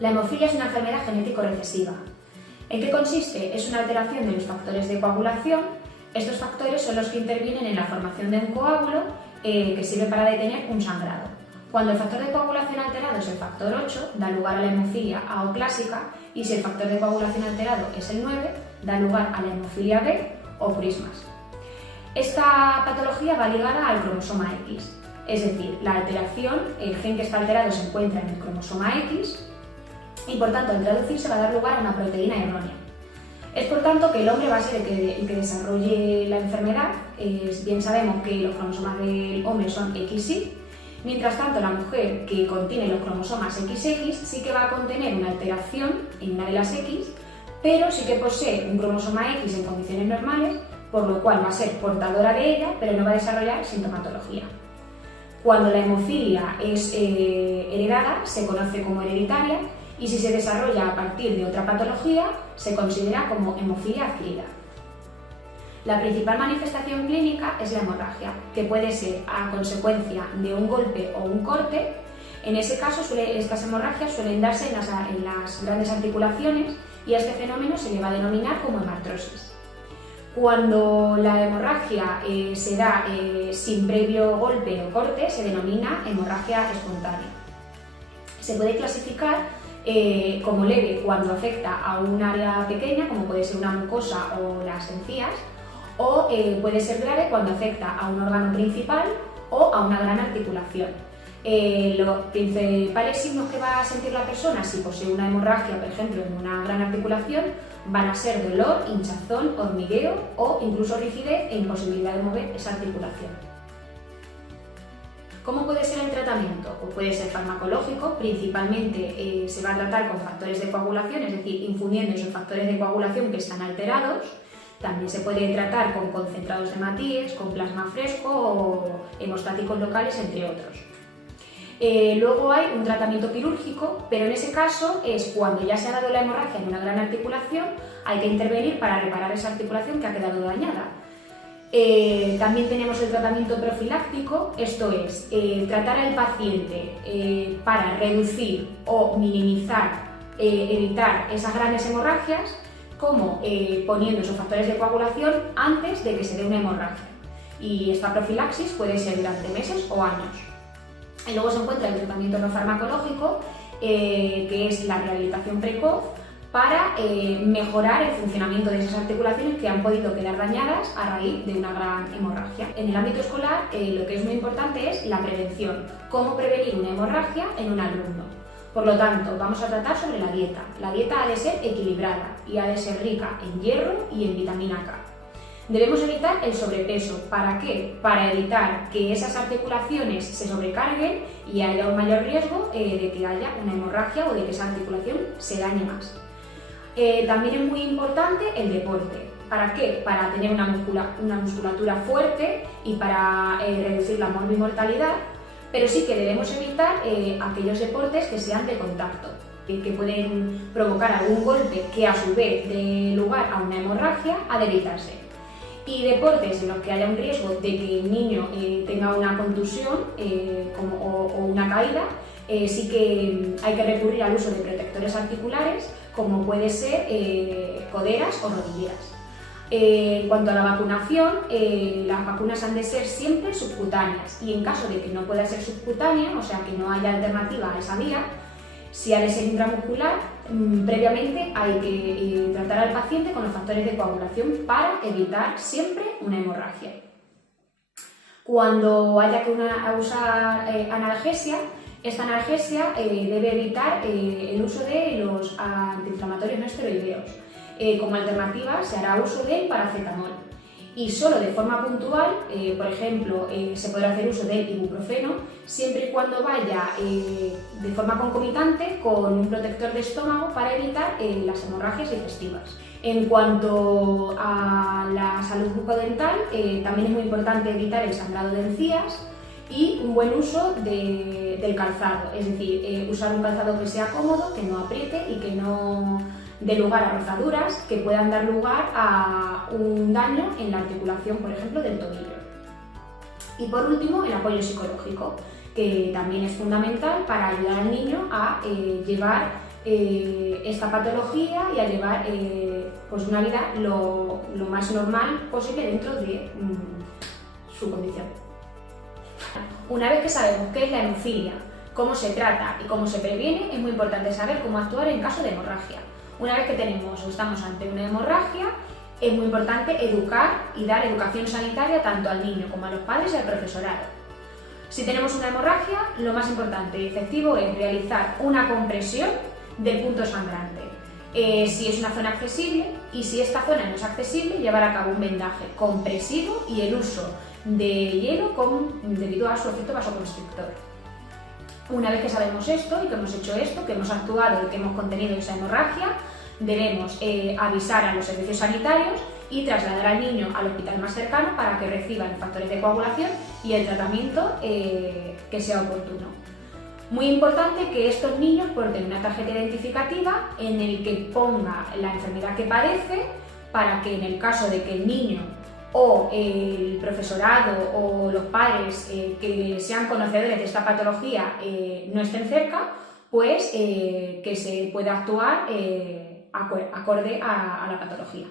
La hemofilia es una enfermedad genético-recesiva. ¿En qué consiste? Es una alteración de los factores de coagulación. Estos factores son los que intervienen en la formación de un coágulo que sirve para detener un sangrado. Cuando el factor de coagulación alterado es el factor 8, da lugar a la hemofilia A o clásica, y si el factor de coagulación alterado es el 9, da lugar a la hemofilia B o prismas. Esta patología va ligada al cromosoma X, es decir, la alteración, el gen que está alterado se encuentra en el cromosoma X y por tanto al traducirse va a dar lugar a una proteína errónea. Es por tanto que el hombre va a ser el que desarrolle la enfermedad. Bien sabemos que los cromosomas del hombre son XY, mientras tanto la mujer, que contiene los cromosomas XX, sí que va a contener una alteración en una de las X, pero sí que posee un cromosoma X en condiciones normales, por lo cual va a ser portadora de ella, pero no va a desarrollar sintomatología. Cuando la hemofilia es heredada, se conoce como hereditaria, y si se desarrolla a partir de otra patología, se considera como hemofilia adquirida. La principal manifestación clínica es la hemorragia, que puede ser a consecuencia de un golpe o un corte. En ese caso, estas hemorragias suelen darse en las grandes articulaciones y a este fenómeno se le va a denominar como hemartrosis. Cuando la hemorragia se da sin previo golpe o corte, se denomina hemorragia espontánea. Se puede clasificar como leve cuando afecta a un área pequeña, como puede ser una mucosa o las encías, o puede ser grave cuando afecta a un órgano principal o a una gran articulación. Los principales signos que va a sentir la persona si posee una hemorragia, por ejemplo, en una gran articulación, van a ser dolor, hinchazón, hormigueo o incluso rigidez e imposibilidad de mover esa articulación. ¿Cómo puede ser el tratamiento? Pues puede ser farmacológico, principalmente se va a tratar con factores de coagulación, es decir, infundiendo esos factores de coagulación que están alterados. También se puede tratar con concentrados de Matías, con plasma fresco o hemostáticos locales, entre otros. Luego hay un tratamiento quirúrgico, pero en ese caso es cuando ya se ha dado la hemorragia en una gran articulación, hay que intervenir para reparar esa articulación que ha quedado dañada. También tenemos el tratamiento profiláctico, esto es, tratar al paciente para reducir o minimizar, evitar esas grandes hemorragias, como poniendo esos factores de coagulación antes de que se dé una hemorragia. Y esta profilaxis puede ser durante meses o años. Y luego se encuentra el tratamiento no farmacológico, que es la rehabilitación precoz, para mejorar el funcionamiento de esas articulaciones que han podido quedar dañadas a raíz de una gran hemorragia. En el ámbito escolar, lo que es muy importante es la prevención, cómo prevenir una hemorragia en un alumno. Por lo tanto, vamos a tratar sobre la dieta. La dieta ha de ser equilibrada y ha de ser rica en hierro y en vitamina K. Debemos evitar el sobrepeso. ¿Para qué? Para evitar que esas articulaciones se sobrecarguen y haya un mayor riesgo de que haya una hemorragia o de que esa articulación se dañe más. También es muy importante el deporte. ¿Para qué? Para tener una musculatura fuerte y para reducir la morbimortalidad, pero sí que debemos evitar aquellos deportes que sean de contacto, que pueden provocar algún golpe que a su vez dé lugar a una hemorragia, ha de evitarse. Y deportes en los que haya un riesgo de que el niño tenga una contusión o una caída, sí que hay que recurrir al uso de protectores articulares, como puede ser coderas o rodilleras. En cuanto a la vacunación, las vacunas han de ser siempre subcutáneas y en caso de que no pueda ser subcutánea, o sea que no haya alternativa a esa vía, si ha de ser intramuscular, previamente hay que tratar al paciente con los factores de coagulación para evitar siempre una hemorragia. Cuando haya que usar analgesia, esta analgesia debe evitar el uso de los antiinflamatorios no esteroideos. Como alternativa se hará uso del paracetamol y solo de forma puntual, por ejemplo, se podrá hacer uso del ibuprofeno siempre y cuando vaya de forma concomitante con un protector de estómago para evitar las hemorragias digestivas. En cuanto a la salud bucodental, también es muy importante evitar el sangrado de encías y un buen uso del calzado, es decir, usar un calzado que sea cómodo, que no apriete y que no dé lugar a rozaduras que puedan dar lugar a un daño en la articulación, por ejemplo, del tobillo. Y por último, el apoyo psicológico, que también es fundamental para ayudar al niño a llevar esta patología y a llevar pues una vida lo más normal posible dentro de su condición. Una vez que sabemos qué es la hemofilia, cómo se trata y cómo se previene, es muy importante saber cómo actuar en caso de hemorragia. Una vez que tenemos o estamos ante una hemorragia, es muy importante educar y dar educación sanitaria tanto al niño como a los padres y al profesorado. Si tenemos una hemorragia, lo más importante y efectivo es realizar una compresión del punto sangrante. Si es una zona accesible, y si esta zona no es accesible, llevar a cabo un vendaje compresivo y el uso de hielo debido a su efecto vasoconstrictor. Una vez que sabemos esto y que hemos hecho esto, que hemos actuado y que hemos contenido esa hemorragia, debemos avisar a los servicios sanitarios y trasladar al niño al hospital más cercano para que reciba los factores de coagulación y el tratamiento que sea oportuno. Muy importante que estos niños porten una tarjeta identificativa en el que ponga la enfermedad que padece, para que en el caso de que el niño o el profesorado o los padres que sean conocedores de esta patología no estén cerca, pues que se pueda actuar acorde a la patología.